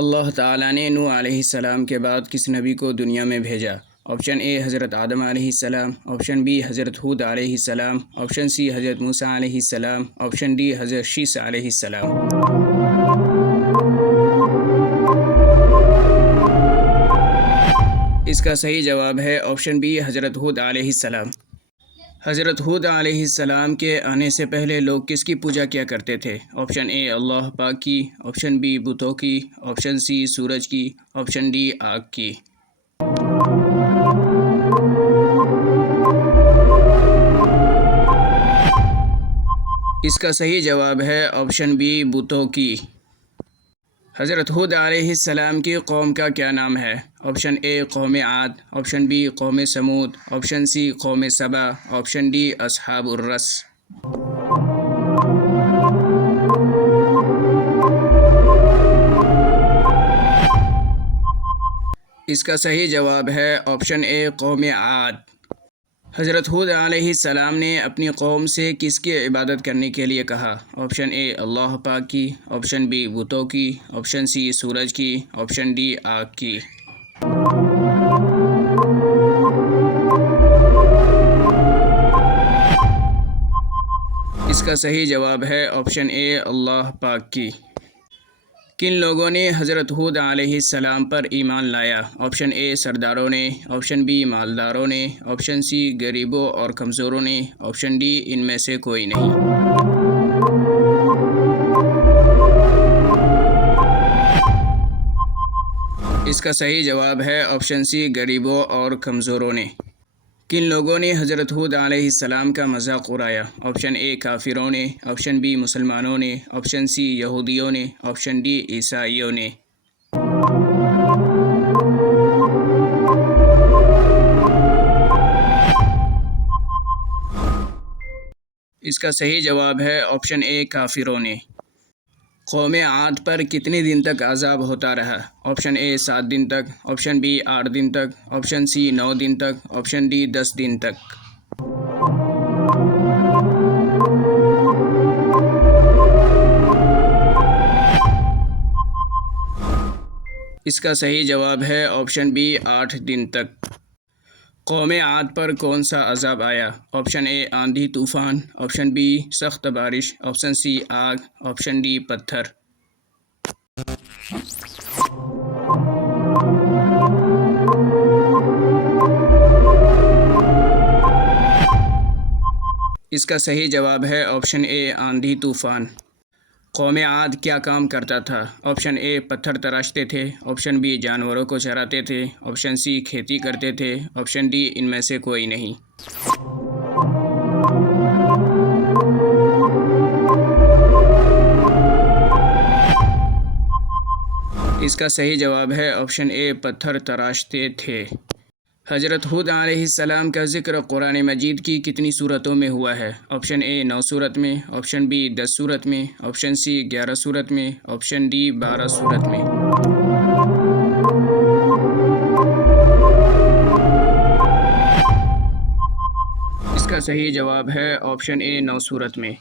اللہ تعالیٰ نے نوح علیہ السلام کے بعد کس نبی کو دنیا میں بھیجا؟ آپشن اے حضرت آدم علیہ السلام، آپشن بی حضرت ہود علیہ السلام، آپشن سی حضرت موسیٰ علیہ السلام، آپشن ڈی حضرت شیس علیہ السلام۔ اس کا صحیح جواب ہے آپشن بی حضرت ہود علیہ السلام۔ حضرت ہود علیہ السلام کے آنے سے پہلے لوگ کس کی پوجا کیا کرتے تھے؟ آپشن اے اللہ پاک کی، آپشن بی بتوں کی، آپشن سی سورج کی، آپشن ڈی آگ کی۔ اس کا صحیح جواب ہے آپشن بی بتوں کی۔ حضرت ہود علیہ السلام کی قوم کا کیا نام ہے؟ آپشن اے قوم عاد، آپشن بی قوم سمود، آپشن سی قوم سبا، آپشن ڈی اصحاب الرس۔ اس کا صحیح جواب ہے آپشن اے قوم عاد۔ حضرت ہود علیہ السلام نے اپنی قوم سے کس کی عبادت کرنے کے لیے کہا؟ آپشن اے اللہ پاک کی، آپشن بی بتوں کی، آپشن سی سورج کی، آپشن ڈی آگ کی۔ اس کا صحیح جواب ہے آپشن اے اللہ پاک کی۔ کن لوگوں نے حضرت ہود علیہ السلام پر ایمان لایا؟ آپشن اے سرداروں نے، آپشن بی مالداروں نے، آپشن سی غریبوں اور کمزوروں نے، آپشن ڈی ان میں سے کوئی نہیں۔ اس کا صحیح جواب ہے آپشن سی غریبوں اور کمزوروں نے۔ کن لوگوں نے حضرت ہود علیہ السلام کا مذاق اڑایا؟ آپشن اے کافروں نے، آپشن بی مسلمانوں نے، آپشن سی یہودیوں نے، آپشن ڈی عیسائیوں نے۔ اس کا صحیح جواب ہے آپشن اے کافروں نے۔ قوم عاد پر کتنے دن تک عذاب ہوتا رہا؟ آپشن اے 7 دن تک، آپشن بی 8 دن تک، آپشن سی 9 دن تک، آپشن ڈی 10 دن تک۔ اس کا صحیح جواب ہے آپشن بی 8 دن تک۔ قوم عاد پر کون سا عذاب آیا؟ آپشن اے آندھی طوفان، آپشن بی سخت بارش، آپشن سی آگ، آپشن ڈی پتھر۔ اس کا صحیح جواب ہے آپشن اے آندھی طوفان۔ قوم عاد کیا کام کرتا تھا؟ آپشن اے پتھر تراشتے تھے، آپشن بی جانوروں کو چراتے تھے، آپشن سی کھیتی کرتے تھے، آپشن ڈی ان میں سے کوئی نہیں۔ اس کا صحیح جواب ہے آپشن اے پتھر تراشتے تھے۔ حضرت ہود علیہ السلام کا ذکر قرآن مجید کی کتنی صورتوں میں ہوا ہے؟ آپشن اے 9 صورت میں، آپشن بی 10 صورت میں، آپشن سی 11 صورت میں، آپشن ڈی 12 صورت میں۔ اس کا صحیح جواب ہے آپشن اے 9 صورت میں۔